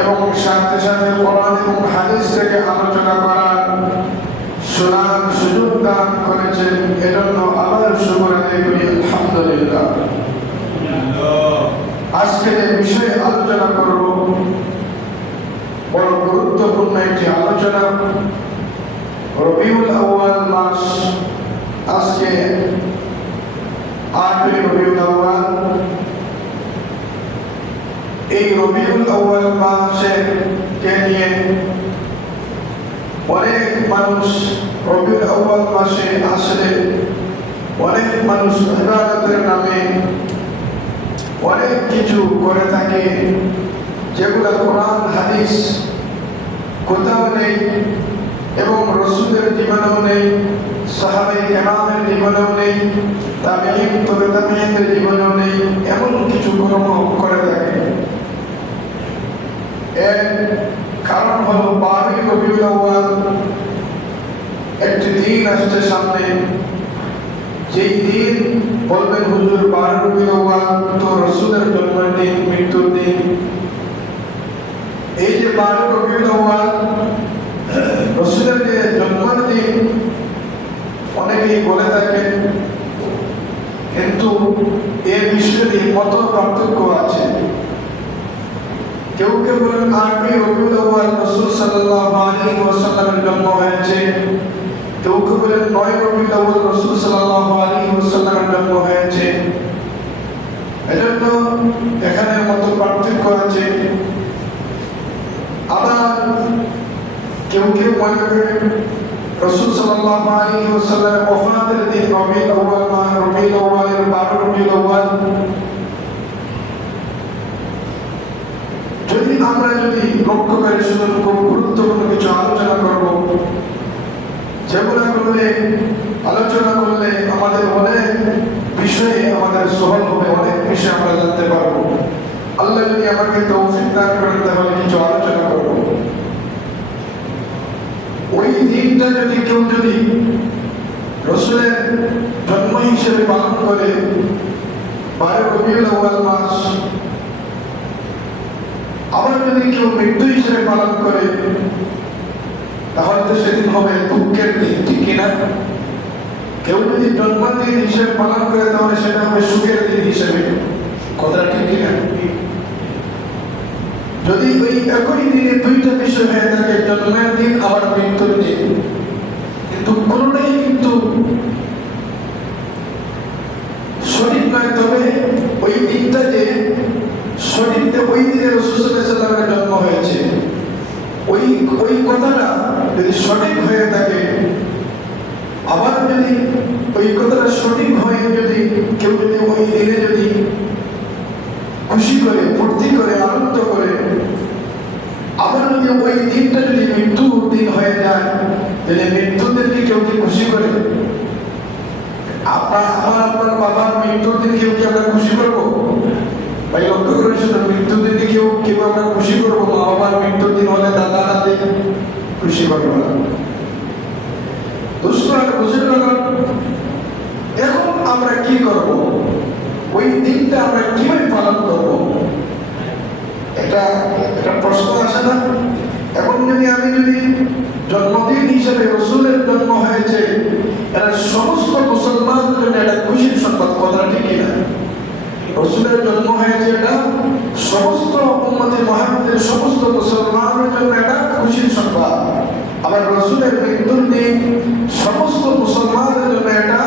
এবং সাথে সাথে কোরআন এবং হাদিস থেকে আলোচনা করার শোনার সুযোগ দান করেছেন, এজন্য আবার শুকর আদায় করি আলহামদুলিল্লাহ। আজকে যে বিষয়ে আলোচনা করব বড় গুরুত্বপূর্ণ একটি আলোচনা। রবিউল আউয়াল মাস, আজকে 8 রবিউল আউয়াল। এই রবিউল আউয়াল মাসে কে নিয়ে অনেক মানুষ রবিউল আউয়াল মাসে আসলে অনেক মানুষ ইবাদতের নামে অনেক কিছু করে থাকে যেগুলো কোরআন হাদিস কোথাও নেই এবং রাসূলের জীবনেও নেই, সাহাবায়ে কেরামের জীবনেও নেই, তাবেঈন তবে তাবেঈনদের জীবনেও নেই, এমন কিছু কর্ম করে থাকে। এর কারণ হলো 12 রবিউল আউয়াল একটি দিন আসছে সামনে, যেই দিন বলবেন হুজুর 12 রবিউল আউয়াল তো রাসূলের জন্মদিন, মৃত্যুর দিন। এই যে 12 রবিউল আউয়াল রাসূলের যে জন্মদিন অনেকেই বলে থাকেন, কিন্তু এর বিষয়ে মত পার্থক্য আছে। কেউ কেউ বলেন 8 রবিউল আউয়াল রাসূল সাল্লাল্লাহু আলাইহি ওয়াসাল্লামের জন্ম হয়েছে, কেউ কেউ বলেন 9 রবিউল আউয়াল রাসূল সাল্লাল্লাহু আলাইহি ওয়াসাল্লামের জন্ম হয়েছে। এজন্য এখানে মত পার্থক্য আছে। আবার কেউ কেউ মনে করেন রাসূল সাল্লাল্লাহু আলাইহি ওয়াসাল্লামের ওফাতের দিন রবিউল আউয়াল মাহ, রবিউল আউয়ালের 12 রবিউল আউয়াল। আমরা যদি লক্ষ্য করে শুনুন, খুব গুরুত্বপূর্ণ কিছু আলোচনা করব, যেগুলো করলে আলোচনা করলে আমাদের অনেক বিষয়ে আমাদের সহল হবে, অনেক বিষয়ে আমরা জানতে পারবো। আল্লাহ যদি আমাকে তৌফিক দান করেন তাহলে কিছু আলোচনা করব। ওই দিনটা যদি কেউ যদি রাসূলের জন্ম হিসেবে পালন করে 12 রবিউল আউয়াল মাস, আবার যদি কেউ মৃত্যু হিসেবে পালন করে তাহলে তো সেদিন হবে দুঃখের দিন, ঠিক কিনা? কেউ যদি জন্মদিন হিসেবে পালন করে তাহলে সেটা হবে সুখের দিন হিসেবে, কথাটা ঠিক কিনা? যদি ওই একই দিনে দুইটা বিষয় হয়ে থাকে, জন্মের দিন আবার মৃত্যুর দিন, কিন্তু কোনোটাই কিন্তু সঠিক নয়। তবে ওই দিনটা যে সঠিক, ওই দিনে রাসূল সাল্লাল্লাহু আলাইহি ওয়াসাল্লামের জন্ম হয়েছে, ওই কথাটা যদি সঠিক হয়ে থাকে, আবার যদি ওই কথাটা সঠিক হয়ে যদি কেউ যদি ওই দিনে যদি খুশি করে, ফুর্তি করে, আনন্দ করে, আবার যদি ওই দিনটা যদি মৃত্যুর দিন হয়ে যায়, তাহলে মৃত্যুর দিনকে কেউ কি খুশি করে? আপনার বাবার মৃত্যুর দিন কেউ কি আমরা খুশি করবো? ভাই লক্ষ্য করে শুধু মৃত্যুর দিনে কেউ আমরা খুশি করবো? মা বাবার মৃত্যুর দিন হলে দাদা দাদি খুশি করবো না। এখন আমরা কি করব? ওই দিনটা আমরা কিভাবে পালন করব? এটা প্রশ্ন আসে না? এখন আমি যদি জন্মদিন হিসেবে রাসূলের জন্ম হয়েছে, এটা সমস্ত মুসলমানদের জন্য এটা খুশির সংবাদ, কথা ঠিক কিনা? রাসূলের জন্ম হয়েছে, এটা সমস্ত উম্মতে মুহাম্মাদের সমস্ত মুসলমানদের জন্য এটা খুশির সংবাদ। আবার রাসূলের মৃত্যুর দিন সমস্ত মুসলমানদের জন্য এটা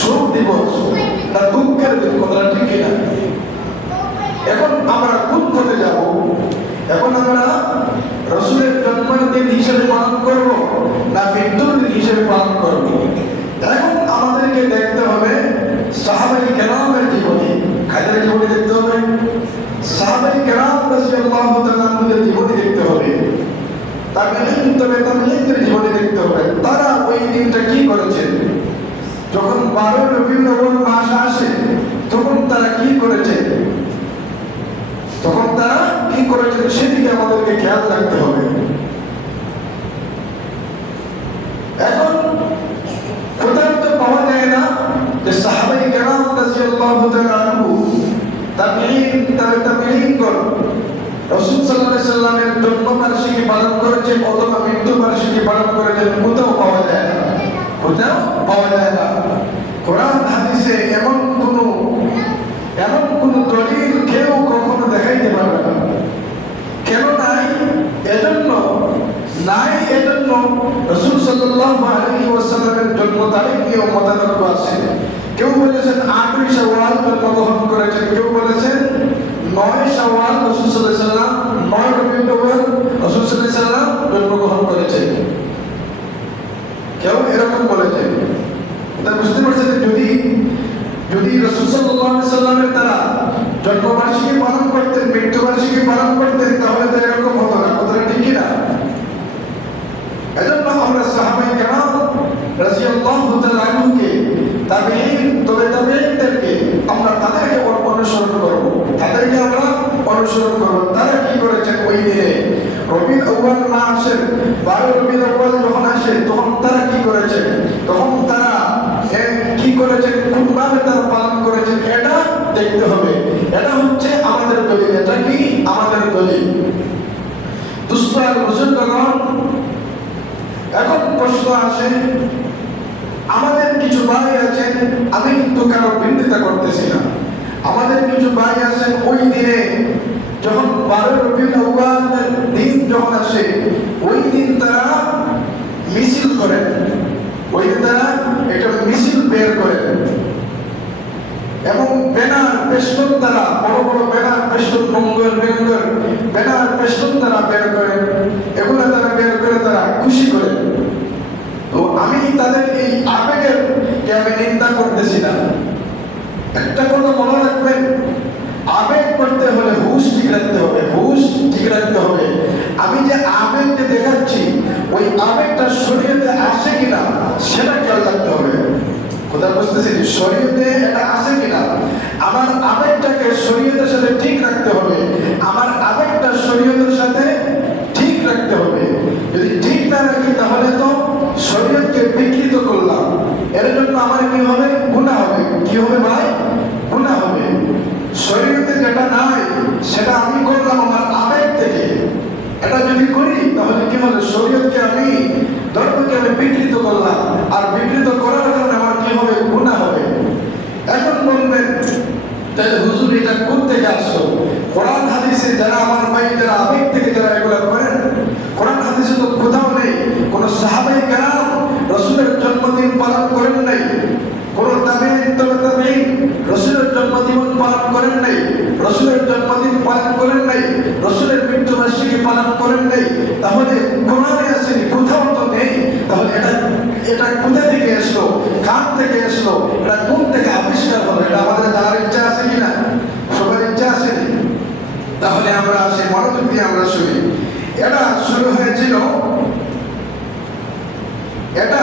শোক দিবস, এটা দুঃখের দিন, কথা ঠিক কিনা? এখন আমরা কোন পথে যাব? এখন আমরা রাসূলের জন্মদিন হিসেবে পালন করব না মৃত্যুর দিন হিসেবে পালন করব? এখন আমাদেরকে দেখতে হবে সাহাবায়ে কেরামের জীবনী, কাদের জীবনী দেখতে হবে? সাহাবায়ে কেরাম রাদিয়াল্লাহু তাআলা আনহুদের জীবনী দেখতে হবে, তাবেঈনদের জীবনী দেখতে হবে। তারা ওই দিনটা কি করেছেন? যখন 12 রবিউল আউয়াল মাস আসে তখন তারা কি করেছেন? সেদিকে আমাদেরকে খেয়াল রাখতে হবে। এখন কোথাও তো পাওয়া যায় না যে সাহাবায়ে কেরাম রাদিয়াল্লাহু তাআলা আনহু, তাবেঈনগণ রাসূল সাল্লাল্লাহু আলাইহি সাল্লামের জন্মবার্ষিকী পালন করেছেন অথবা মৃত্যুবার্ষিকী পালন করেছেন, কোথাও পাওয়া যায় না, কোথাও পাওয়া যায় না। কোরআন হাদিসে এমন কোন দলিল কেউ কখনো দেখাইতে পারবে না। কেন নাই? এজন্য রাসূল সাল্লাল্লাহু আলাইহি ওয়াসাল্লামের জন্ম তারিখ নিয়ে মতানৈক্য আছে। কেউ বলেছেন 8 শাওয়াল জন্মগ্রহণ করেছেন, কেউ বলেছেন 9 শাওয়াল রাসূল সাল্লাল্লাহু আলাইহি ওয়াসাল্লাম, 9 রবিউল আউয়াল রাসূল সাল্লাল্লাহু আলাইহি ওয়াসাল্লাম জন্মগ্রহণ করেছেন, কেউ এরকম বলেছেন। বুঝতে পারছেন? যদি যদি রাসূল সাল্লাল্লাহু আলাইহি সাল্লামের দ্বারা জন্মবার্ষিকী পালন করতেন, মৃত্যুবার্ষিকী পালন করতেন, তাহলে তো এরকম হতো না। কথাটা ঠিক কিনা? এজন্য আমরা সাহাবায়ে কেরাম রাদিয়াল্লাহু তাআলা আনহুকে, তাবেঈন, তাবেঈনদেরকে আমরা তাদেরকে অনুসরণ করব, তাদেরকে আমরা অনুসরণ করব। তারা কি করেছেন ওই দিনে? রবিউল আউয়াল মাসের 12 রবিউল আউয়াল যখন আসে, তখন তারা কি করেছেন? তখন তারা কি করেছেন, কোনভাবে তারা পালন করেছেন, এটা দেখতে হবে। এটা হচ্ছে আমাদের দলিল। এটা কি আমাদের দলিল? দুস্তার বুজুর্গগণ, এখন প্রশ্ন আসে, আমাদের কিছু ভাই আছেন, আমি কিন্তু কারো বিরোধিতা করতেছি না, আমাদের কিছু ভাই আছেন ওই দিনে যখন 12 রবিউল আউয়ালের দিন যখন আসে, ওই দিন তারা মিছিল করেন, ওই দিন তারা একটা মিছিল বের করেন এবং ব্যানার পেস্টন, তারা বড় বড় ব্যানার পেস্টন, মঙ্গল বেঙ্গল ব্যানার পেস্টন তারা বের করেন। এগুলো তারা বের করে তারা খুশি করেন। তো আমি তাদের এই আবেগের কে আমি নিন্দা করতেছি না। একটা কথা মনে রাখবেন, আবেগ করতে হলে হুঁশ ঠিক রাখতে হবে, হুঁশ ঠিক রাখতে হবে। আমি যে আবেগকে দেখাচ্ছি, ওই আবেগটা শরীয়তে আসে কিনা সেটা খেয়াল রাখতে হবে। কথা বুঝতেছি? শরীয়তে এটা আসে কিনা, আমার আবেগটাকে শরীয়তের সাথে ঠিক রাখতে হবে, আমার আবেগটা শরীয়তের সাথে ঠিক রাখতে হবে। যদি ঠিক না রাখি তাহলে তো শরীয়তকে বিকৃত করলাম, এর জন্য আমার কি হবে? গুনাহ হবে। কি হবে ভাই? গুনাহ হবে। শরীয়তে যেটা নাই সেটা আমি করলাম আমার আবেগ থেকে, এটা যদি করি তাহলে কি হবে? শরীয়তকে আমি, ধর্মকে আমি বিকৃত করলাম, আর বিকৃত করার কারণে আমার কি হবে? গুনাহ হবে। এখন বলবেন তাহলে হুজুর এটা কোথা থেকে আসলো? কোরআন হাদিসে যারা আমার ভাই যারা আবেগ থেকে যারা এগুলো করেন, কোরআন হাদিসে তো কোথাও নেই কোন সাহাবায়ে কেরাম রাসূলের জন্মদিন পালন করেন নাই, কোন তাবেঈন রাসূলের জন্মদিন পালন করেন নাই, রাসূলের জন্মদিন পালন করেন নাই, রাসূলের মৃত্যুবার্ষিকী পালন করেন নাই। তাহলে কোরআনে আসেনি, কোথাও তো নেই। তাহলে এটা কোথা থেকে আসলো? কার থেকে আসলো? এটা কোন থেকে আবিষ্কার হলো? এটা আমাদের জানার ইচ্ছা আছে কিনা? সবার ইচ্ছা আছে? তাহলে আমরা সেই মনোযোগ দিয়ে আমরা শুনি। এটা শুরু হয়েছিল, এটা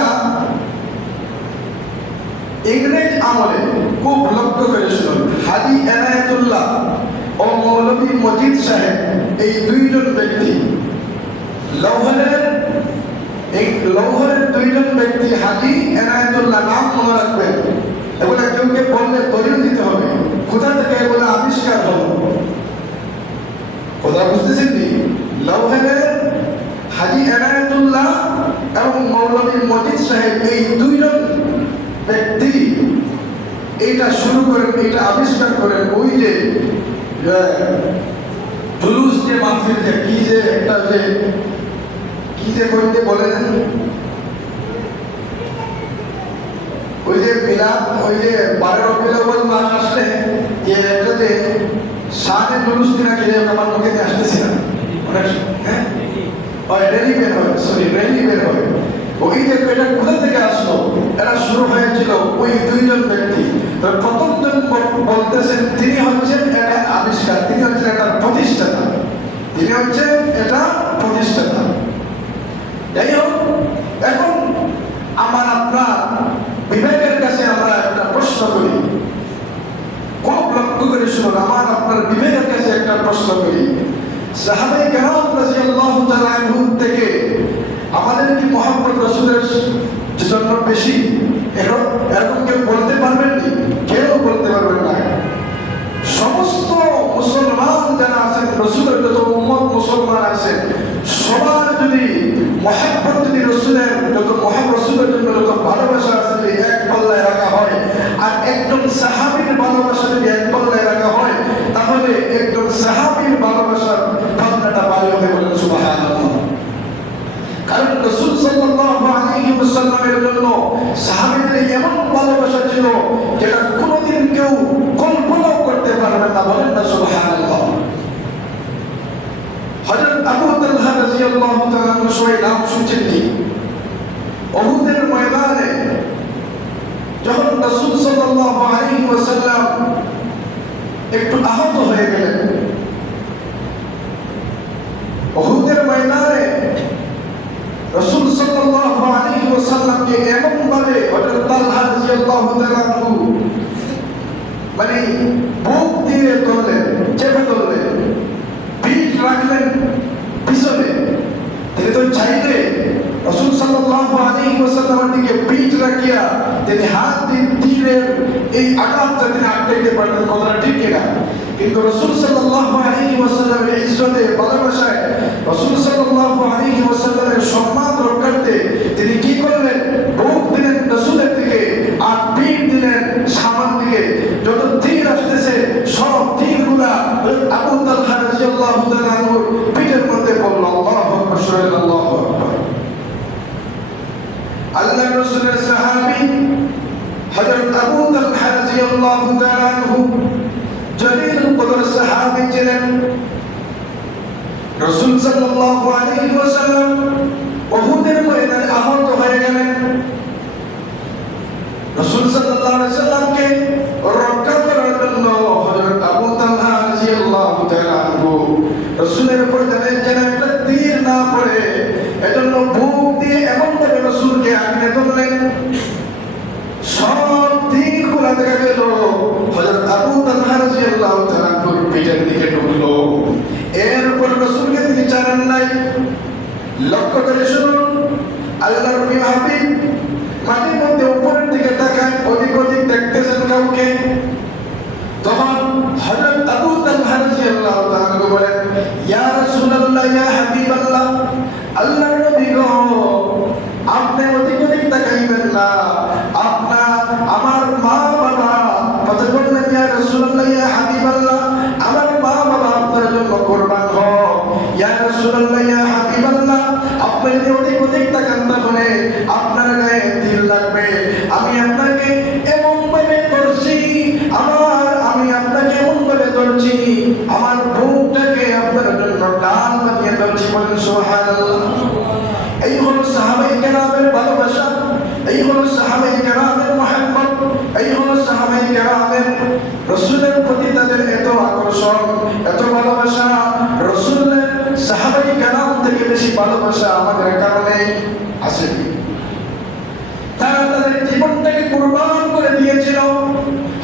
ইংরেজ আমলে খুব লক্ষ্য করে শুনুন। হাজী এনায়েতুল্লাহ ও মৌলভী মজিদ সাহেব, এই দুইজন ব্যক্তি, লৌহরের দুইজন ব্যক্তি, হাজী এনায়েতুল্লাহ, নাম মনে রাখবেন। এগুলো কেউ কে বললে দলিল দিতে হবে, কোথা থেকে এগুলো আবিষ্কার হলো। কথা বুঝতেছেন? লৌহরের হাজী এনায়েতুল্লাহ এবং মৌলভী মজিদ সাহেব, এই দুইজন ব্যক্তি এইটা শুরু করেন, এইটা আবিষ্কার করেন। ওই যে জুলুস যে মাহফিল, যে কি যে একটা যে কি যে কইতে বলেন, ওই যে মিলাদ, ওই যে 12 রবিউল আউয়াল মাস আসলে যে একটা যে শানে জুলুস দিনা কি আমার মুখে দিয়ে আসতেছে না, হ্যাঁ, ওই র্যালি বের হয়, র্যালি বের হয়। ওই যে এটা কোথা থেকে আসলো? এটা শুরু হয়েছিল ওই দুইজন ব্যক্তি। তো প্রথম জন বলতেছেন তিনি হচ্ছেন এটা আবিষ্কার, তিনি হচ্ছেন এটা প্রতিষ্ঠাতা, তিনি হচ্ছেন এটা প্রতিষ্ঠাতা। যাই হোক, এখন আমার আপনার বিবেকের কাছে আমরা একটা প্রশ্ন করি, খুব লক্ষ্য করে শুনুন, আমার আপনার বিবেকের কাছে একটা প্রশ্ন করি। সাহাবায়ে কেরাম রাদিয়াল্লাহু তাআলা আনহুম থেকে আমাদের কি মুহাম্মদ রাসূলের জন্য বেশি? এরকম কেউ বলতে পারবেন? কেউ বলতে পারবেন না। সমস্ত মুসলমান যারা আছেন, রাসূলের যত উম্মত মুসলমান আছেন, সবার যদি মুহাব্বত, যদি রাসূলের যত রাসূলের জন্য যত ভালোবাসা আছে যদি এক পাল্লায় রাখা হয়, আর একজন সাহাবীর ভালোবাসা যদি এক পাল্লায় রাখা হয়, তাহলে একজন সাহাবীর ভালোবাসার পাল্লাটা ভারী হবে। বলেন সুবহানাল্লাহ। কারণ রাসূল সাল্লাল্লাহু আলাইহি ওয়াসাল্লামের জন্য সাহাবীদের এমন ভালোবাসা ছিল যেটা কোনোদিন কেউ কল্পনাও করতে পারবে না। বলেন না সুবহানাল্লাহ। হযরত আবু তালহা রাদিয়াল্লাহু তাআলা সবাই নাম শুনছেন নি? উহুদের ময়দানে যখন রাসূল সাল্লাল্লাহু আলাইহি ওয়াসাল্লাম একটু আহত হয়ে গেলেন। উহুদের ময়দানে রাসূল সাল্লাল্লাহু আলাইহি ওয়াসাল্লামকে এমন ভাবে হযরত তালহা রাদিয়াল্লাহু তাআলা আনহু মানে বুক দিয়ে ধরলেন, চেপে ধরলেন, পিঠ রাখলেন পিছনে। তিনি তো চাইলে রাসূল সাল্লাল্লাহু আলাইহি ওয়াসাল্লামের দিকে পিঠ রাখিয়া তিনি হাত দিয়ে তীরের এই আঘাতটা তিনি আটকাইতে পারতেন, কথাটা ঠিক কিনা? কিন্তু রাসূল সাল্লাল্লাহু আলাইহি ওয়াসাল্লামের ইজ্জতে, ভালোবাসায়, রাসূল সাল্লাল্লাহু আলাইহি ওয়াসাল্লামের সম্মান রক্ষার্থে তিনি কি করলেন? বুক দিলেন রাসূলের দিকে আর পিঠ দিলেন সামনের দিকে। যত তীর আসতেছে সব তীরগুলা আবু তালহা রাদিয়াল্লাহু তাআলা আনহুর পিঠের মধ্যে পড়ল। আল্লাহু আকবার, আল্লাহু আকবার। আল্লাহর রাসূলের সাহাবী হযরত আবু তালহা রাদিয়াল্লাহু তাআলা আনহু জলিলুল কদর সাহাবী ছিলেন। রাসূল সাল্লাল্লাহু আলাইহি ওয়াসাল্লাম উহুদের ময়দানে আহত হয়ে গেলেন। রাসূল সাল্লাল্লাহু আলাইহি ওয়াসাল্লামকে রক্ষা করার জন্য হযরত আবু তালহা রাদিয়াল্লাহু তাআলা আনহু রাসূলের উপর যেন একটা তীর না পড়ে এজন্য বুক দিয়ে এমন ভাবে রাসূলকে আঁকড়ে ধরলেন, সব তীরগুলো দেখা গেল হযরত আবু তালহা রাদিয়াল্লাহু তাআলা আনহুর পিঠের দিকে ঢুকলো। এরপর রাসূলকে তিনি জানেন নাই। লক্ষ্য করে শুনুন, আল্লাহর প্রিয় হাবিব মাটির মধ্যে উপরের দিকে তাকায়, অধিক দেখতেছেন কাউকে। তখন হযরত আবু তালহা রাদিয়াল্লাহু তাআলা আনহু বলেন, ইয়া রাসূলুল্লাহ, ইয়া হাবিবাল্লাহ, আল্লাহর নবী গো, আপনি অধিক তাকাইবেন না, আমার মা বাবা কথা বললেন, ইয়া রাসূলুল্লাহ, ইয়া হাবিবাল্লাহ, আমার মা বাবা আপনার জন্য কুরবান হোক। ইয়া রাসূলুল্লাহ, ইয়া হাবিবাল্লাহ, আপনি যদি অধিক তাকান তাহলে আপনার গায়ে তীর লাগবে। আমি আপনাকে এমন ভাবে ধরছি, আমি আপনাকে এমন ভাবে ধরছি, আমার বুকটাকে আপনার জন্য ডাল বানিয়ে ধরছি। বলেন সুবহানাল্লাহ। এই হলো সাহাবায়ে কেরামের ভালোবাসা, এই হলো সাহাবায়ে কেরামের মুহাব্বত, এই হলো সাহাবায়ে কেরামের রাসূলের প্রতি তাদের এত আকর্ষণ, এত ভালোবাসা। রাসূলের সাহাবায়ে কেরাম থেকে বেশি ভালোবাসা আমাদের কারণে আসেনি। তারা তাদের জীবনটাকে কুরবান করে দিয়েছিল।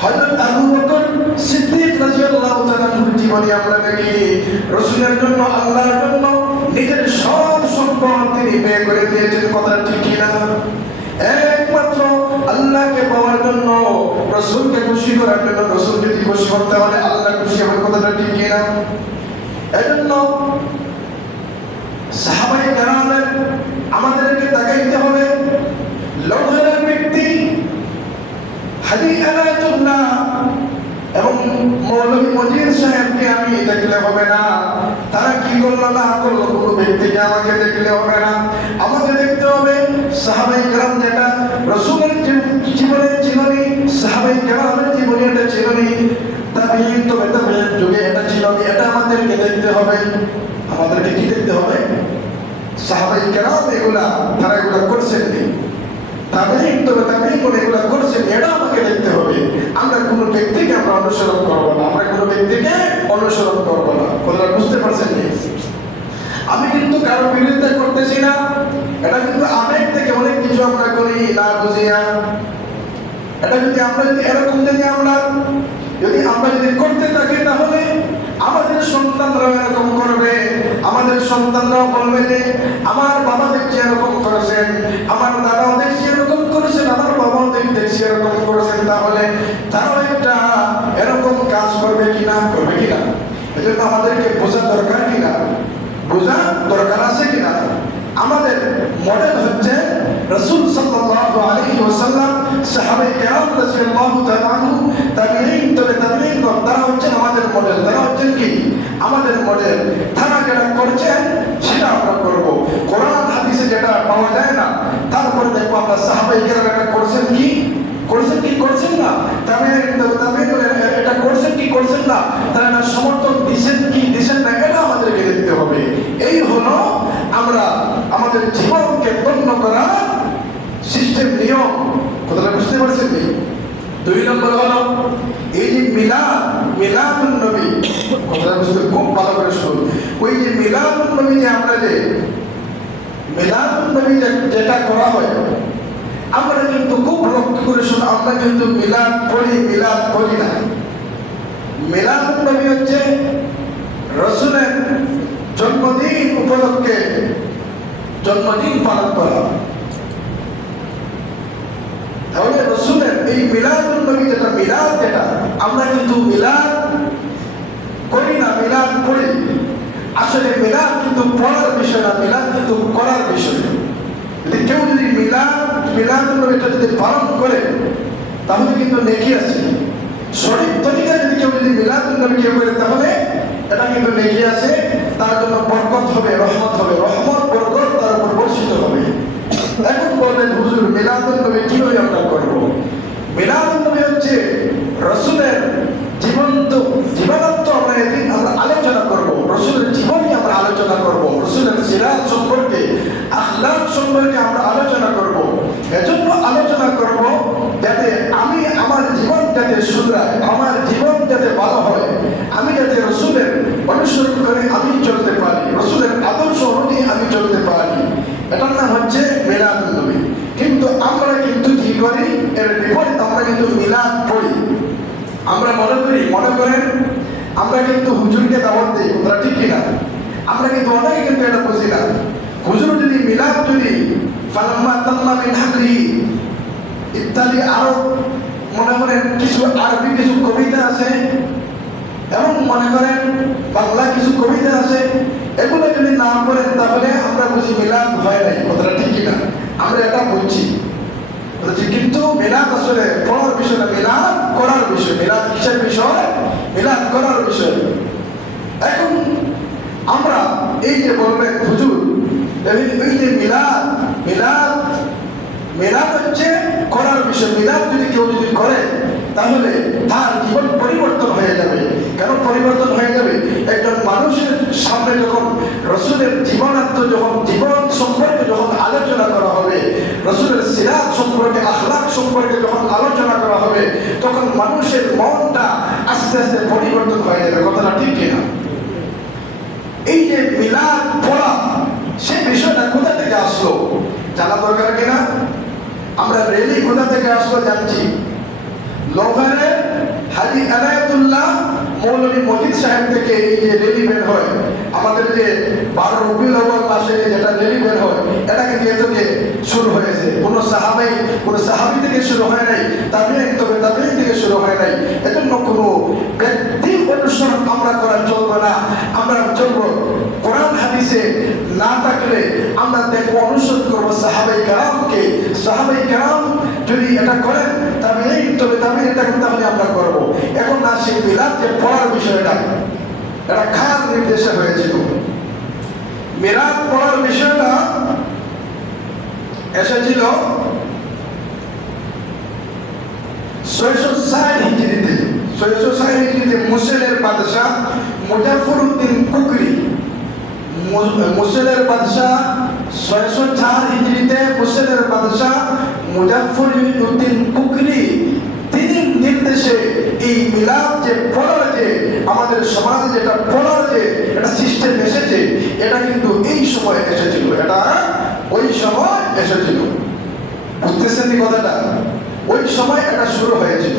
হযরত আবু বকর সিদ্দিক রাদিয়াল্লাহু তাআলা আনহুর জীবনে আমরা দেখি রাসূলের জন্য, আল্লাহর জন্য নিজের সব সম্পদ তিনি ব্যয় করে দিয়েছেন, কথা ঠিক কিনা? একমাত্র আল্লাহকে পাওয়ার জন্য, রাসূলকে খুশি করার জন্য। রাসূলকে খুশি করতে হলে আল্লাহ খুশি হওয়ার কথাটা ঠিক কিনা? এজন্য সাহাবায়ে কেরামের আমাদেরকে তাকাইতে হবে। লৌহের ব্যক্তি হাজি আলাতুল্লাহ এবং মৌলভী মজিদ সাহেবকে আমি দেখলে হবে না, তারা কি করলো না করলো, কোনো ব্যক্তিকে আমাকে দেখলে হবে না। আমাকে দেখতে হবে সাহাবায়ে কেরাম যেটা রাসূলের জীবনের জীবনী, সাহাবায়ে কেরামের জীবনী এটা জীবনী, তাবেঈন তাবেঈন যুগে এটা ছিল, এটা আমাদেরকে দেখতে হবে। আমাদেরকে কি দেখতে হবে? সাহাবায়ে কেরাম এগুলা তারা এগুলা করছেন নি, তাবেঈন এগুলা করছেন, এটা আমাকে দেখতে হবে। আমরা কোনো ব্যক্তিকে আমরা অনুসরণ করবো না, আমরা কোনো ব্যক্তিকে অনুসরণ করবো না। কথাটা বুঝতে পারছেন নি? আমি কিন্তু কারো বিরোধিতা করতেছি না, এটা কিন্তু আবেগ থেকে অনেক কিছু আমরা করি না বুঝিয়া। এটা যদি আমরা এরকম যদি করতে থাকি তাহলে আমাদের সন্তানরা এরকম করবে, আমাদের সন্তানরাও বলবে যে আমার বাবা দেখছি এরকম করেছেন, আমার দাদাও দেখছি এরকম করেছেন, আমার বাবাও দেখছি এরকম করেছেন, তাহলে তারাও একটা এরকম কাজ করবে কিনা? এজন্য আমাদেরকে বোঝা দরকার কিনা? বোঝা দরকার আছে কিনা? আমাদের মডেল হচ্ছে রাসূল সাল্লাল্লাহু আলাইহি ওয়াসাল্লাম, সাহাবায়ে কেরাম রাদিয়াল্লাহু তাআলা আনহু, তাবেঈন তারা হচ্ছেন আমাদের মডেল। তারা হচ্ছেন কি? আমাদের মডেল। তারা যেটা করছেন সেটা আমরা করব। কোরআন হাদিসে যেটা পাওয়া যায় না, তারপরে দেখবো আমরা সাহাবায়ে কেরাম এটা করছেন কি করছেন না, এটা করছেন কি করছেন না, তারা না সমর্থন দিচ্ছেন না, এটা আমাদেরকে দেখতে হবে। এই হলো আমরা আমাদের জীবনকে পূর্ণ করা সিস্টেম, নিয়ম। কথাটা বুঝতে পারছেন? দুই নম্বর হলো এই যে মিলাদুন নবী, কথাটা বুঝতে খুব ভালো করে শুনুন। ওই যে মিলাদুন নবী যে আমরা যে মিলাদুন নবী যেটা করা হয়, আমরা কিন্তু খুব লক্ষ্য করে শুনুন, আমরা কিন্তু মিলাদ পড়ি না। মিলাদুন নবী হচ্ছে রাসূলের জন্মদিন উপলক্ষে জন্মদিন পালন করা। তাহলে রাসূলের এই মিলাদুন নবী যেটা আমরা কিন্তু মিলাদ করি না, মিলাদ পড়ি। আসলে মিলাদ কিন্তু পড়ার বিষয় না, মিলাদ কিন্তু করার বিষয়। যদি কেউ যদি মিলাদুন নবীটা যদি পালন করে তাহলে কিন্তু নেকি আছে। সঠিক তরিকায় যদি কেউ যদি মিলাদুন নবী কেউ করে তাহলে এটা কিন্তু নেকি আছে, তার জন্য বরকত হবে, রহমত বরকত তার উপর বর্ষিত হবে। এখন বলবেন হুজুর মিলাদুন নবী কিভাবে আমরা করবো? মিলাদুন নবী হচ্ছে রাসূলের জীবনাত্ম আমরা এদিন আমরা আলোচনা করব। রাসূলের জীবনী আমরা আলোচনা করব, রাসূলের সিরাত সম্পর্কে, আখলাক সম্পর্কে আমরা আলোচনা করব। এজন্য আলোচনা করব যাতে আমি আমার জীবন যাতে শুধরায়, আমার জীবন যাতে ভালো হয়, আমি যাতে রাসূলের অনুসরণ করে আমি চলতে পারি, রাসূলের আদর্শ অনুযায়ী আমি চলতে পারি। এটার নাম হচ্ছে মিলাদুন নবী। কিন্তু আমরা কিন্তু কি করি? এর বিপরীত, আমরা কিন্তু মিলাদ পড়ি। আমরা মনে করেন আমরা কিন্তু হুজুরকে দাওয়াত দিই, ওটা ঠিক কিনা? আমরা কিন্তু অনেকে কিন্তু এটা বুঝি না। হুজুর যদি মিলাদ যদি ফালাম্মা তাম্মা মিন হাবলি ইত্যাদি আরো মনে করেন কিছু আরবি কিছু কবিতা আছে এবং মনে করেন বাংলা কিছু কবিতা আছে, এগুলো যদি না পড়েন তাহলে আমরা বুঝি মিলাদ হয় নাই, কথাটা ঠিক কিনা? আমরা এটা বুঝছি। কিন্তু মিলাদ আসলে পড়ার বিষয় না, মিলাদ করার বিষয়। মিলাদ কিসের বিষয়? মিলাদ করার বিষয়। এখন আমরা এই যে বলবেন হুজুর এই যে মিলাদ হচ্ছে করার বিষয়। মিলাদ যদি কেউ যদি করে তাহলে তার জীবন পরিবর্তন হয়ে যাবে। কেন পরিবর্তন হয়ে যাবে? একজন মানুষের সামনে যখন রাসূলের জীবনাত্ম জীবন সম্পর্কে যখন আলোচনা করা হবে, রাসূলের সিরাত সম্পর্কে, আখলাক সম্পর্কে যখন আলোচনা করা হবে, তখন মানুষের মনটা আস্তে আস্তে পরিবর্তন হয়ে যাবে। কথাটা ঠিক কিনা? এই যে মিলাদ পড়া, সেই বিষয়টা কোথা থেকে আসলো জানা দরকার কিনা? আমরা রেলি কোথা থেকে আসলো জানছি। লোহারে হাজি আনায়াতুল্লাহ মৌলভী মজিদ সাহেব থেকে এই যে রেলি বের হয়, আমাদের যে 12 রবিউল আউয়াল মাসে যেটা রেলি বের হয়, এটা কিন্তু এ থেকে শুরু হয়েছে। কোনো সাহাবী থেকে শুরু হয় নাই, তাবিঈন থেকে শুরু হয় নাই। এজন্য কোনো ব্যক্তি অনুসরণ আমরা করা চলবে না। আমরা চলবো কোরআন হাদিসে না থাকলে আমরা দেখবো অনুসরণ করবো সাহাবায়ে কেরামকে। সাহাবায়ে কেরাম যদি এটা করেন তাবিঈন এটা তাহলে আমরা করবো। এখন না সেই মিলাদ যে পড়ার বিষয়টা, এটা খাস নির্দেশে হয়েছিল। মিলাদ পড়ার বিষয়টা এসেছিল 660 হিজরিতে মুসেলের বাদশাহ মুজাফফরউদ্দিন কুকরি, মুসেলের বাদশাহ 604 হিজরিতে মুসেলের বাদশাহ মুজাফফরউদ্দিন কুকরি, তিনি নির্দেশে এই মিলাদ যে পড়ার যে আমাদের সমাজে যেটা পড়ার যে একটা সিস্টেম এসেছে, এটা কিন্তু এই সময় এসেছিল, এটা ওই সময় এসেছিল। বুঝতেছেন এই কথাটা? ওই সময় এটা শুরু হয়েছিল,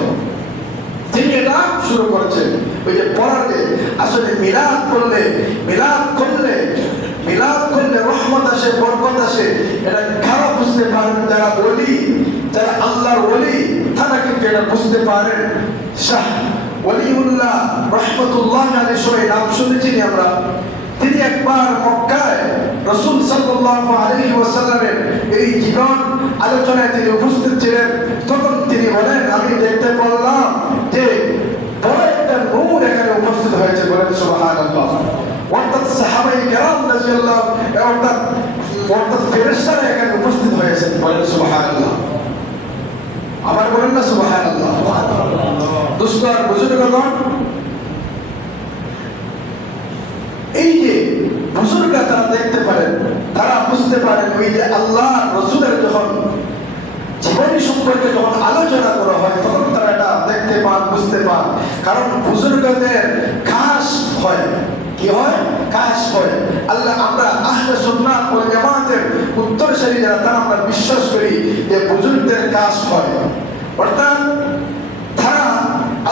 তিনি এটা শুরু করেছেন। ওই যে পড়ার যে আসলে মিলাদ করলে রহমত আসে, বরকত আসে। এটা কারা বুঝতে পারেন? যারা আল্লাহর ওলি, তারা কিন্তু এটা বুঝতে পারেন। শাহ ওলিউল্লাহ রহমতুল্লাহ আলাইহি সবাই নাম শুনেছি আমরা। তিনি একবার মক্কায় রাসূল সাল্লাল্লাহু আলাইহি ওয়াসাল্লামের এই জীবন আলোচনায় তিনি উপস্থিত ছিলেন। তখন তিনি বলেন, আমি দেখতে পেলাম যে বড় একটা নূর এখানে উপস্থিত হয়েছে। বলেন সুবহানাল্লাহ। অর্থাৎ সাহাবায়ে কেরাম রাদিয়াল্লাহু অর্থাৎ ফেরেশতারা এখানে উপস্থিত হয়েছেন। বলেন সুবহানাল্লাহ। আবার বলেন না সুবহানাল্লাহ। দোস্ত আর বুজুর্গগণ, এই যে বুজুর্গরা তারা দেখতে পারেন, তারা বুঝতে পারেন ওই যে আল্লাহ রাসূলের যখন জীবনী সম্পর্কে যখন আলোচনা করা হয় তখন তারা এটা দেখতে পান, বুঝতে পান। কারণ বুজুর্গদের কাশ হয়, কি হয়? কাশ হয়। আল্লাহ আমরা আহলে সুন্নাত ওয়াল জামাতের উত্তরসূরি যারা, তারা আমরা বিশ্বাস করি যে বুজুর্গদের কাশ হয়, অর্থাৎ তারা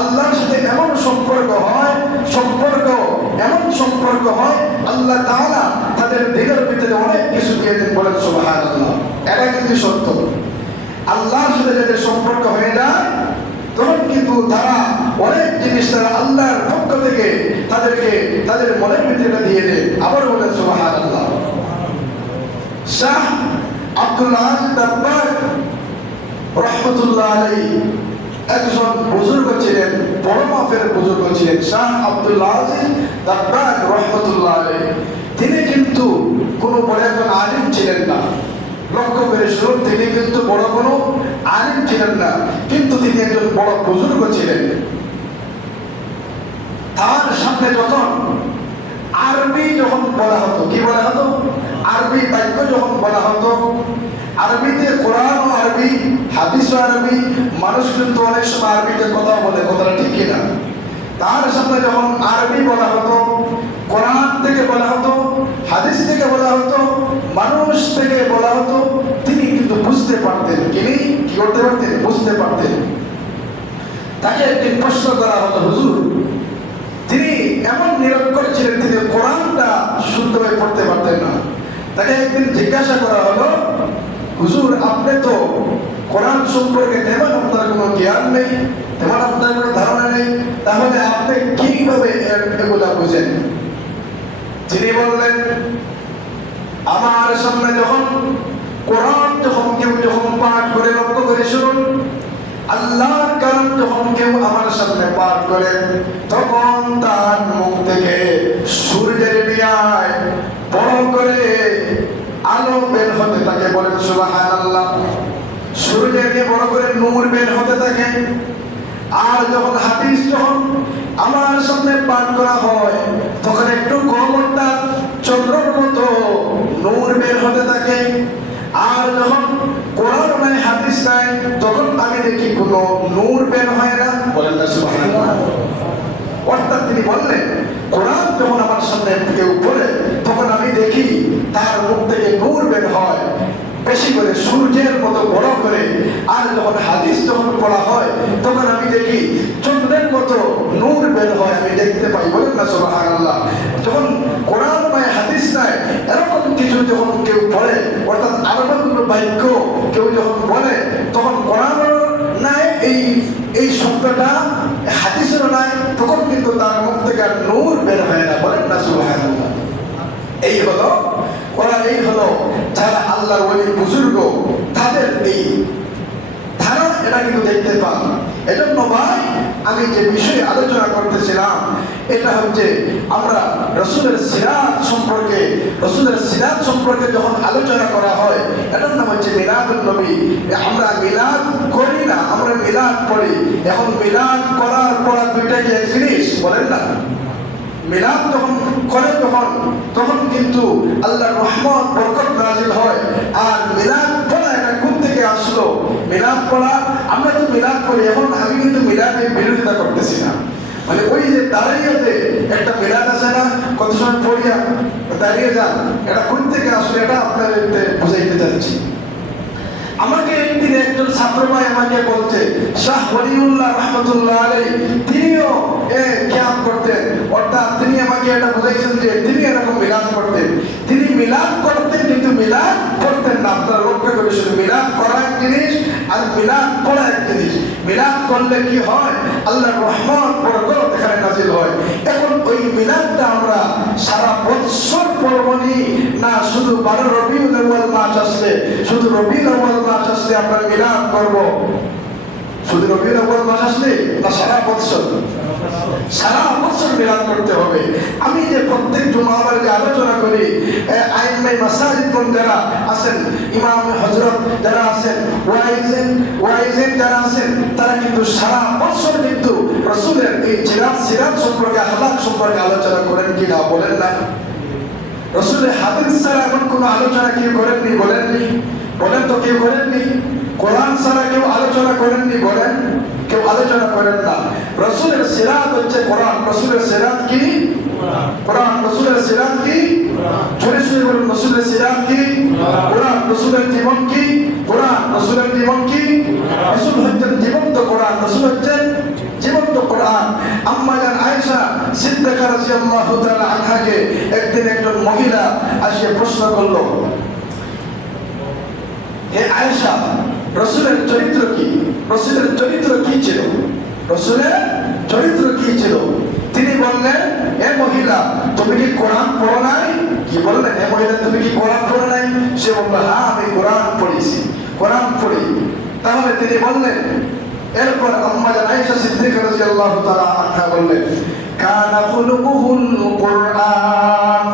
আল্লাহর সাথে এমন সম্পর্ক হয়, এমন সম্পর্ক হয়, আল্লাহ তাআলা তাদের দিলের ভিতরে অনেক কিছু দিয়ে দেন। বলেন সুবহানাল্লাহ। এটা কিন্তু সত্য। আল্লাহর সাথে যাদের সম্পর্ক হয়ে যায় তখন কিন্তু তারা অনেক জিনিস তারা আল্লাহর পক্ষ থেকে তাদেরকে তাদের মনের ভিতরে দিয়ে দেন। আবার বলেন সুবহানাল্লাহ। শাহ আব্দুল আজিজ দাব্বাগ রাহমাতুল্লাহ আলাইহি একজন বুজুর্গ ছিলেন, বড় মাপের বুজুর্গ ছিলেন। শাহ আব্দুল আজিজ দাব্বাগ রাহমাতুল্লাহ আলাইহি তিনি কিন্তু কোনো বড় একজন আলিম ছিলেন না। লক্ষ্য করে শুনুন, তিনি কিন্তু বড় কোনো আলিম ছিলেন না, কিন্তু তিনি একজন বড় বুজুর্গ ছিলেন। তার সামনে যখন আরবি যখন বলা হতো, কি বলা হতো? আরবি বাক্য যখন বলা হতো, আরবিতে কোরআন ও আরবি, হাদিস ও আরবি, মানুষ কিন্তু অনেক সময় আরবিতে কথা বলে, কথাটা ঠিক কিনা? তার সামনে যখন আরবি বলা হতো, কোরআন থেকে বলা হতো, হাদিস থেকে বলা হতো, মানুষ থেকে বলা হতো, তিনি কিন্তু বুঝতে পারতেন। তিনি কি করতে পারতেন? বুঝতে পারতেন। তাকে একদিন প্রশ্ন করা হলো, হুজুর তিনি এমন নিরক্ষর ছিলেন, তিনি কোরআনটা শুদ্ধভাবে পড়তে পারতেন না। তাকে একদিন জিজ্ঞাসা করা হলো, হুজুর আপনি তো কোরআন সম্পর্কে তেমন আপনার কোনো জ্ঞান নেই, তেমন আপনার কোনো ধারণা নেই, তাহলে আপনি কিভাবে এগুলা বুঝেন? তিনি বললেন, আমার সামনে যখন কোরআন কেউ পাঠ করে, লক্ষ্য করে শুনুন, আল্লাহর কালাম যখন কেউ আমার সামনে পাঠ করে, তখন তার মুখ থেকে সূর্যের ন্যায় বড় করে আলো বের হতে থাকে। বলেন সুবহানাল্লাহ। সূর্যের নিয়ে বড় করে নূর বের হতে থাকে। আর যখন হাদিস যখন আমার সামনে পাঠ করা হয়, তখন একটু কম অর্থাৎ চন্দ্রের মতো নূর বের হতে থাকে। আর যখন কোরআন নাই, হাদিস নাই, তখন আমি দেখি কোনো নূর বের হয় না। বলেন না সুবহানাল্লাহ। অর্থাৎ তিনি বললেন, কোরআন যখন আমার সামনে কেউ পড়ে, তখন আমি দেখি তার মুখ থেকে নূর বের হয় বেশি করে, সূর্যের মতো বড় করে। আর যখন হাদিস যখন পড়া হয়, তখন আমি দেখি চন্দ্রের মতো নূর বের হয়, আমি দেখতে পাই। বলেন না সুবহানাল্লাহ। যখন কোরআন নাই, হাদিস নাই, এরকম কিছু যখন কেউ পড়ে, অর্থাৎ আরবি কোনো বাক্য কেউ যখন বলে, তখন কোরআন নাই, এই শব্দটা হাদিসেরও নাই, তখন কিন্তু তার মুখ থেকে আর নূর বের হয় না। বলেন না সুবহানাল্লাহ। এই হলো কোরআন, এই হলো যারা আল্লাহর ওলি বুজুর্গ, তাদের এই ধারণা এটা কিন্তু দেখতে পান। এজন্য ভাই, আমি যে বিষয়ে আলোচনা করতেছিলাম, এটা হচ্ছে আমরা রাসূলের সিরাত সম্পর্কে যখন আলোচনা করা হয়, এটার নাম হচ্ছে মিলাদুন নবী। আমরা মিলাদ করি না, আমরা মিলাদ পড়ি। এখন মিলাদ করার পড়া দুইটা কি এক জিনিস? বলেন না। মিলাদ যখন করে তখন কিন্তু আল্লাহর রহমত বরকত নাযিল হয়। আর মিলাদ পড়া এটা কোথা থেকে আসলো? মিলাদ পড়া, আমরা তো মিলাদ করি। এখন আমি কিন্তু মিলাদের বিরোধিতা করতেছি না, মানে ওই যে দাঁড়িয়েতে একটা মিলাদ আছে না, কত সময় পড়িয়া দাঁড়িয়ে যান, এটা কোথা থেকে আসলে এটা আপনাদের বুঝাইতে যাচ্ছি। আমাকে একদিন একজন ছাত্র ভাই আমাকে বলছে, শাহ ওলিউল্লাহ রাহমাতুল্লাহ আলাইহি তিনিও কিয়াম করতেন, অর্থাৎ তিনি আমাকে এটা বুঝাইছেন যে তিনি এরকম মিলাদ করতেন। তিনি মিলাদ করতেন কিন্তু মিলাদ পড়তেন না। আপনারা লক্ষ্য করে শুনুন, মিলাদ করা এক জিনিস আর মিলাদ পড়া এক জিনিস। মিলাদ করলে কি হয়? আল্লাহর রহমত বরকত এখানে নাযিল হয়। এখন ওই মিলাদটা আমরা সারা বছর পড়বনি না, শুধু 12 রবিউল আউয়াল মাস আসলে, শুধু রবিউল আউয়াল মাস আসলে আমরা মিলাদ করব? শুধু রবিউল আউয়াল মাস আসলে না সারা বছর? সারা বছর মিলাদ করতে হবে। আমি যে প্রত্যেক জুমাবার যে আলোচনা করি, আইম্মায়ে মাসাজিদ যারা আছেন, ইমাম হযরত যারা আছেন, ওয়াইজেন যারা আছেন, তারা কিন্তু সারা বছর কিন্তু রাসূলের এই সিরাত সম্পর্কে, আখলাক সম্পর্কে আলোচনা করেন কিনা? বলেন না। রাসূলের হাদিস ছাড়া এমন কোনো আলোচনা কেউ করেননি? বলেননি? বলেন তো, কেউ করেননি? কোরআন ছাড়া কেউ আলোচনা করেননি বলেন? কেউ আলোচনা করেন না। রাসূলের সিরাত হচ্ছে কোরআন। রাসূলের সিরাত কি? কোরআন। রাসূলের সিরাত কি? জোরে জোরে বলুন, রাসূলের সিরাত কি? কোরআন। রাসূলের জীবন কি? কোরআন। রাসূলের জীবন কি? রাসূল হচ্ছেন জীবন্ত কোরআন। রাসূল হচ্ছেন জীবন্ত কোরআন। আম্মা জান আয়েশা সিদ্দিকা রাদিয়াল্লাহু তাআলা আনহাকে একদিন একজন মহিলা আসে প্রশ্ন করলো, হে আয়েশা, রাসূলের চরিত্র কি? রাসূলের চরিত্র কি ছিল? রাসূলের চরিত্র কি ছিল? তিনি বললেন, হে মহিলা, তুমি কি কোরআন পড়ো নাই? কি বললেন? হে মহিলা, তুমি কি কোরআন পড়ো নাই? সে বলল, হ্যাঁ, আমি কোরআন পড়েছি, কোরআন পড়ি। তাহলে তিনি বললেন, এরপর আম্মা জান আয়েশা সিদ্দিকা রাদিয়াল্লাহু তাআলা আনহা বললেন, কানা খুলুকুহুল কুরআন।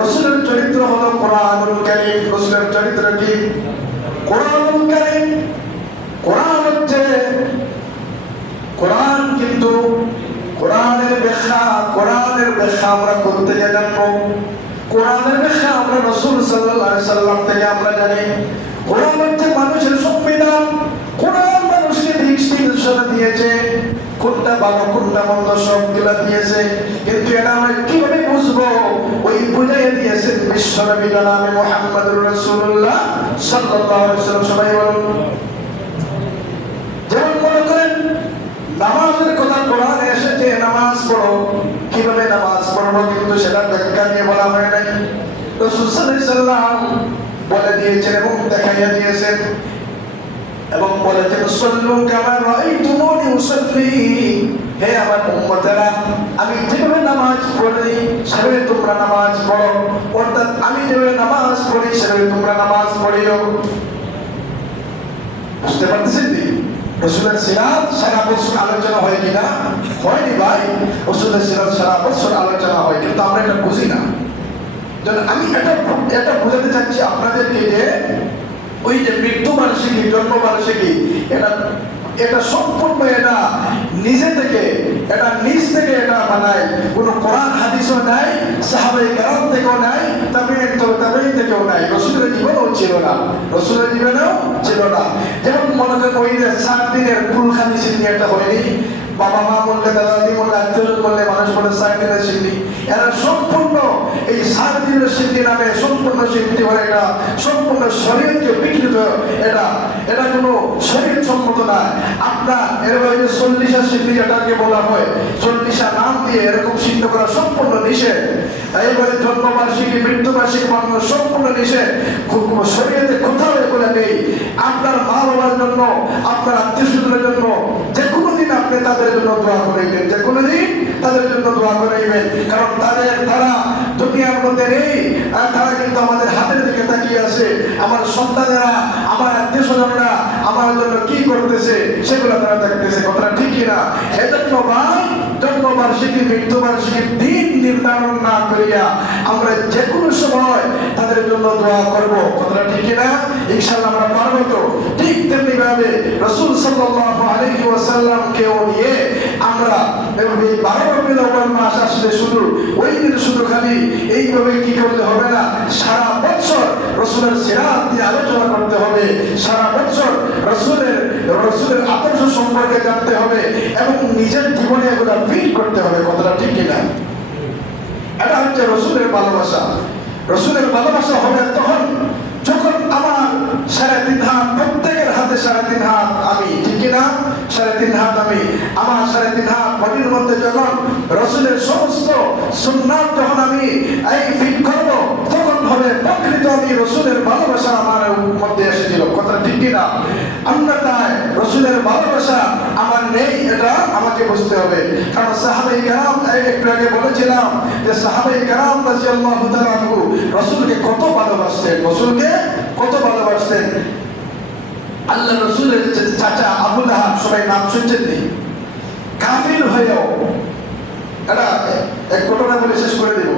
রাসূলের চরিত্র হলো কোরআনুল কারীম। রাসূলের চরিত্র কি? কোরআনুল কারীম। কোরআন হচ্ছে কোরআন, কিন্তু কোরআনের ব্যাখ্যা আমরা করতে জানবো। কোরআনের ব্যাখ্যা আমরা রাসূল সাল্লাল্লাহু আলাইহি সাল্লাম থেকে আমরা জানি। কোরআন হচ্ছে মানুষের সংবিধান। কোরআন মানুষকে দিক নির্দেশনা দিয়েছে, কোনটা ভালো কোনটা মন্দ সবগুলা দিয়েছে, কিন্তু এটা আমরা কিভাবে বুঝবো? ওই বুঝাইয়া দিয়েছেন বিশ্বনবী জনাবে মুহাম্মদুর রাসূলুল্লাহ সাল্লাল্লাহু আলাইহি ওয়াসাল্লাম। সবাই বলুন। যেমন মনে করেন নামাজের কথা কোরআনে এসেছে, নামাজ পড়ো, কিভাবে নামাজ পড়বো, কিন্তু সেটা ব্যাখ্যা নিয়ে বলা হয় নাই। রাসূল সাল্লাল্লাহু আলাইহি ওয়াসাল্লাম বলে দিয়েছেন এবং দেখাইয়া দিয়েছেন এবং বলেছেন, সাল্লু কামা রাআইতুমুনি উসাল্লি। হে আমার উম্মতেরা, আমি যেভাবে নামাজ পড়ি সেভাবে তোমরা নামাজ পড়ো, অর্থাৎ আমি যেভাবে নামাজ পড়ি সেভাবে তোমরা নামাজ পড়িও। বুঝতে পারতেছেন কি? রাসূলের সিরাত সারা বছর আলোচনা হয় কিনা? হয়নি ভাই। রাসূলের সিরাত সারা বছর আলোচনা হয়, কিন্তু আমরা এটা বুঝি না। আমি এটা বোঝাতে চাচ্ছি আপনাদেরকে যে ওই যে মৃত্যু বার্ষিকী, জন্ম বার্ষিকী, এটা সম্পূর্ণ এটা নিজে থেকে, এটা নিজ থেকে এটা বানায়। কোনো কোরআন হাদিসও নাই, সাহাবায়ে কেরাম থেকেও নাই, তাবেঈন থেকেও নাই, রাসূলের জীবনেও ছিল না। রাসূলের জীবনেও ছিল না। যেমন মনে করেন ওই যে 7 দিনের কুলখানি সিদ্ধি একটা হয়নি, বাবা মা বললে, দাদা দাদি বললে, আত্মীয়জন বললে, মানুষ বলে 7 দিনের সিদ্ধি। এরা সম্পূর্ণ এই 7 দিনের সিদ্ধি নামে সম্পূর্ণ সিদ্ধি হয়ে এটা সম্পূর্ণ শরীয়তকে বিকৃত, এটা কোনো শরীয়ত সম্মত না। আপনার এরকম যে 40 সিদ্ধি যেটাকে বলা হয়, 40 নাম দিয়ে এরকম সিদ্ধ করা সম্পূর্ণ নিষেধ। এইবারে জন্মবার্ষিকী, মৃত্যুবার্ষিকী বানানো সম্পূর্ণ নিষেধ। শরীয়তে কোথাও এগুলো নেই। আপনার মা বাবার জন্য, আপনার আত্মীয়স্বজনের জন্য যে কোনো দিন আপনি তাদের জন্য দোয়া করাইবেন, যে কোনো দিন তাদের জন্য দোয়া করাইবেন, কারণ তারা দুনিয়ার মধ্যে নেই, তারা কিন্তু আমাদের হাতের দিকে তাকিয়ে আছে। আমার সন্তানেরা, আমার আত্মীয়স্বজনরা আমার জন্য কি করতেছে সেগুলো তারা দেখতেছে। কথাটা ঠিক কিনা? এজন্য ভাই, জন্মবার্ষিকী, মৃত্যুবার্ষিকীর দিন নির্ধারণ না করিয়া আমরা যে কোনো সময় তাদের জন্য দোয়া করব। কথাটা ঠিক কিনা? ইনশাআল্লাহ আমরা পারবো তো। ঠিক তেমনি ভাবে রাসূল সাল্লাল্লাহু আলাইহি ওয়াসাল্লামকেও নিয়ে আমরা এই 12 রবিউল আউয়াল মাস আসলে শুধু ওই দিন শুধু খালি এইভাবে কি করতে হবে না, সারা বছর রাসূলের সিরাত নিয়ে আলোচনা করতে হবে। সারা বছর রাসূলের আদর্শ সম্পর্কে জানতে হবে এবং নিজের জীবনে এগুলো ফিট করতে হবে। কথাটা ঠিক কিনা? এটা হচ্ছে রাসূলের ভালোবাসা। রাসূলের ভালোবাসা হবে তখন যখন আমার 3.5 হাত, প্রত্যেকের হাতে 3.5 হাত আমি, ঠিক কিনা? 3.5 হাত আমি, আমার 3.5 হাত বডির মধ্যে যখন রাসূলের সমস্ত সুন্নাত যখন আমি এই ফিট করব, তখন হবে প্রকৃত আমি রাসূলের ভালোবাসা আমার মধ্যে এসেছিল। কথাটা ঠিক কিনা? অন্যথায় রাসূলের ভালোবাসা আমার নেই, এটা আমাকে বুঝতে হবে। কারণ সাহাবায়ে কেরাম, একটু আগে বলেছিলাম যে সাহাবায়ে কেরাম রাদিয়াল্লাহু তাআলা আনহু রাসূলকে কত ভালোবাসতেন, রাসূলকে কত ভালোবাসতেন। আল্লাহ রাসূলের চাচা আবু লাহাব, সবাই নাম শুনছেন নি? কাফির হয়েও, এটা এক ঘটনা বলে শেষ করে দেব।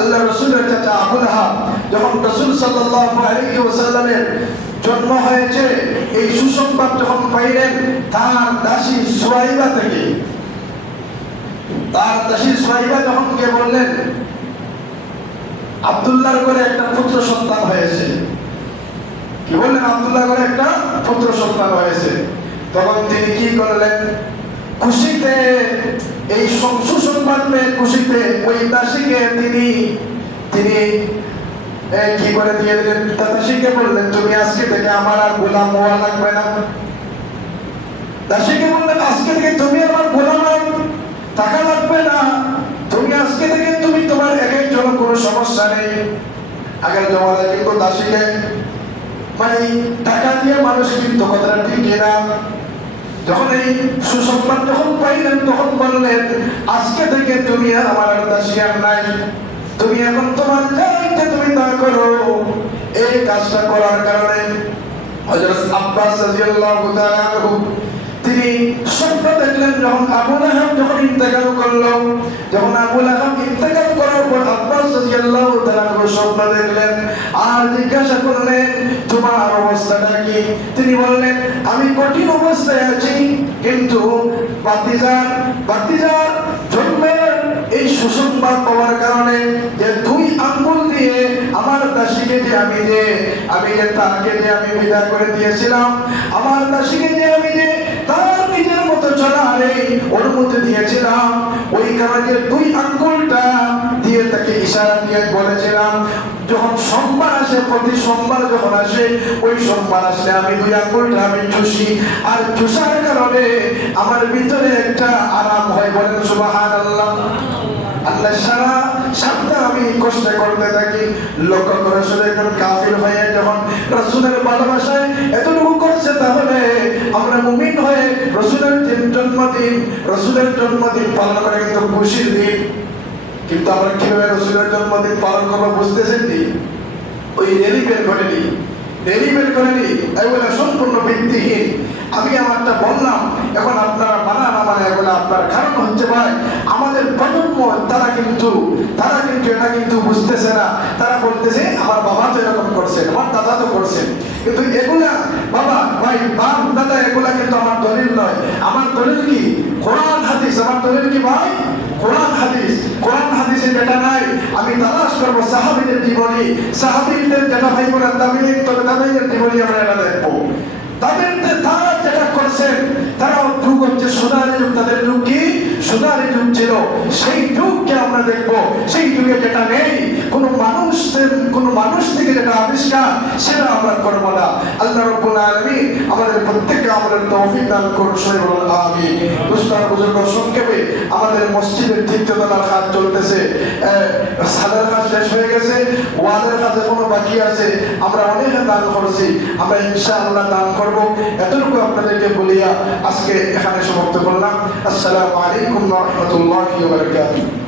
আল্লাহ রাসূলের চাচা আবু লাহাব যখন রাসূল সাল্লাল্লাহু আলাইহি ওয়াসাল্লামের জন্ম হয়েছে এই সুসংবাদ যখন পাইলেন তার দাসী সুয়াইবা থেকে, তার দাসী সুয়াইবা যখন গিয়ে বললেন আব্দুল্লাহর ঘরে একটা পুত্র সন্তান হয়েছে, কি বললেন? আব্দুল্লাহ করে একটা পুত্র সন্তান হয়েছে। তখন তিনি কি করলেন? খুশিতে, এই সুসংবাদ পেয়ে খুশিতে ওই দাসীকে তিনি কি করে দিয়ে দিলেন? দাসীকে বললেন, তুমি আজকে থেকে আমার আর গোলাম হওয়া লাগবে না। দাসীকে বললেন, আজকে থেকে তুমি আমার গোলাম থাকা লাগবে না। তুমি আজকে থেকে তুমি তোমার একাই চলো, কোনো সমস্যা নেই। আগের জমানায় কিন্তু দাসীকে মানে টাকা দিয়ে মানুষ কিন্তু, কথাটা ঠিক না। যখন এই সুসংবাদ যখন পাইলেন তখন বললেন, আজকে থেকে তুমি আমার দাসী আর নাই, তুমি এখন তোমার যা ইচ্ছা তুমি তা করো। এই কাজটা করার কারণে হযরত আব্বাস রাদিয়াল্লাহু তাআলা আনহু তিনি স্বপ্ন দেখলেন, যখন আবু লাহাব যখন ইন্তেকাল করলো, যখন আবু লাহাব ইন্তেকাল করার পর আব্বাস রাদিয়াল্লাহু তাআলা আনহু স্বপ্ন দেখলেন আর জিজ্ঞাসা করলেন, তোমার অবস্থাটা কি? তিনি বললেন, আমি কঠিন অবস্থায় আছি, কিন্তু বাতিজার জন্মের এই সুসংবাদ পাওয়ার কারণে যে 2 আঙ্গুল দিয়ে আমার দাসীকে যে আমি তাকে যে আমি বিদায় করে দিয়েছিলাম, আমার দাসীকে যে আমি তার নিজের মতো চলার অনুমতি দিয়েছিলাম, ওই কারণে 2 আঙ্গুলটা দিয়ে তাকে ইশারা দিয়ে বলেছিলাম, যখন সোমবার আসে, প্রতি সোমবার যখন আসে, ওই সোমবার আসলে আমি 2 আঙ্গুলটা আমি চুষি, আর চুষার কারণে আমার ভিতরে একটা আরাম হয়। বলেন সুবহানাল্লাহ। আল্লাহ সারা সপ্তাহ আমি কষ্ট করতে থাকি, লক্ষ্য করে শুধু একজন কাফির হয়ে যখন রাসূলের ভালোবাসায় এতটুকু করছে, তাহলে আমরা মুমিন হয়ে রাসূলের জন্মদিন পালন করে কিন্তু খুশির দিন। কিন্তু আমরা কিভাবে রাসূলের জন্মদিন পালন করবো বুঝতেছেন নি? ওই রেলি বের করে নি, এগুলো সম্পূর্ণ ভিত্তিহীন। আমি আমারটা বললাম, এখন আপনারা মানা না মানে এগুলো আপনার কারণ হচ্ছে, ভাই আমাদের প্রজন্ম তারা কিন্তু এটা কিন্তু বুঝতেছে না। তারা বলতেছে আমার বাবা তো এরকম করছেন, আমার দাদা তো করছেন, কিন্তু এগুলা বাবা ভাই বাপ দাদা এগুলা কিন্তু আমার দলিল নয়। আমার দলিল কি? কোরআন হাদিস। আমার দলিল কি ভাই? কোরআন হাদিসে যেটা নাই আমি তালাশ করবো সাহাবীদের জীবনী, সাহাবীদের যেটা ভাই বলেন তাবেঈনের জীবনী আমরা এটা দেখবো। তারা যেটা করছেন, তারা যুগ হচ্ছে সোনালী যুগ, তাদের যুগ কি সোনালী যুগ ছিল। সেই যুগকে আমরা দেখবো, সেই যুগে যেটা নেই, কোনো মানুষ থেকে যেটা আবিষ্কার, সেটা আমরা করবো না। আল্লাহ রাব্বুল আলামিন আমাদের প্রত্যেককে আমাদের তৌফিক দান করুন, সবাই বলুন আমিন। দোস্তার বুজুর্গ, সংক্ষেপে আমাদের মসজিদের তৃতীয়তলার কাজ চলতেছে, সাদার কাজ শেষ হয়ে গেছে, ওয়ালের কাজ এখনো বাকি আছে। আমরা অনেক দান করছি, আমরা ইনশাআল্লাহ দান করবো। এতটুকু আপনাদেরকে বলিয়া আজকে এখানে সমাপ্ত করলাম। আসসালামু আলাইকুম ওয়া রাহমাতুল্লাহি ওয়া বারাকাতুহু।